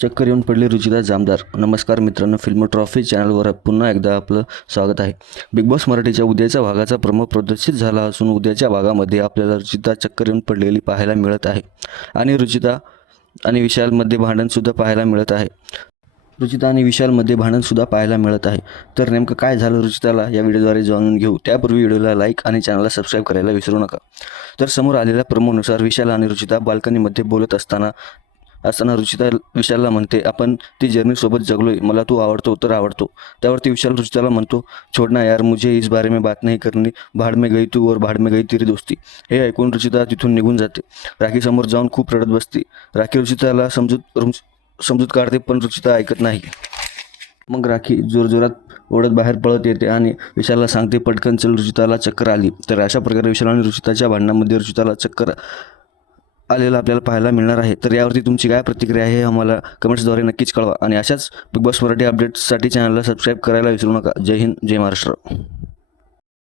चक्कर येऊन पडली रुचिता जामदार. नमस्कार मित्रांनो, फिल्म ट्रॉफी चॅनलवर पुन्हा एकदा आपलं स्वागत आहे. बिग बॉस मराठीच्या उद्याच्या भागाचा प्रोमो प्रदर्शित झाला असून उद्याच्या भागामध्ये आपल्याला रुचिता चक्कर येऊन पडलेली पाहायला मिळत आहे आणि रुचिता आणि विशालमध्ये भांडणसुद्धा पाहायला मिळत आहे. रुचिता आणि विशालमध्ये भांडणसुद्धा पाहायला मिळत आहे. तर नेमकं काय झालं रुचिताला या व्हिडिओद्वारे जाणून घेऊ. त्यापूर्वी व्हिडिओला लाईक आणि चॅनलला सबस्क्राईब करायला विसरू नका. तर समोर आलेल्या प्रोमोनुसार विशाल आणि रुचिता बाल्कनीमध्ये बोलत असताना रुचिता विशालला म्हणते, आपण ती जर्नीसोबत जगलोय, मला तू आवडतो तर आवडतो. त्यावरती विशाल रुचिताला म्हणतो, छोडना यार, मुझे इस बारे में बात नहीं करनी, भाड में गई तू और भाड में गई तेरी दोस्ती. हे ऐकून रुचिता तिथून निघून जाते. राखी समोर जाऊन खूप रडत बसते. राखी रुचिताला समजूत काढते, पण रुचिता ऐकत नाही. मग राखी जोरजोरात ओढत बाहेर पळत येते आणि विशालला सांगते, पटकन चल, रुचिताला चक्कर आली. तर अशा प्रकारे विशाल आणि रुचिताच्या भांडणामध्ये रुचिताला चक्कर आलेलं आपल्याला पाहायला मिळणार आहे. तर यावरती तुमची काय प्रतिक्रिया आहे हे आम्हाला कमेंट्सद्वारे नक्कीच कळवा आणि अशाच बिग बॉस मराठी अपडेट्ससाठी चॅनलला सबस्क्राईब करायला विसरू नका. जय हिंद, जय महाराष्ट्र.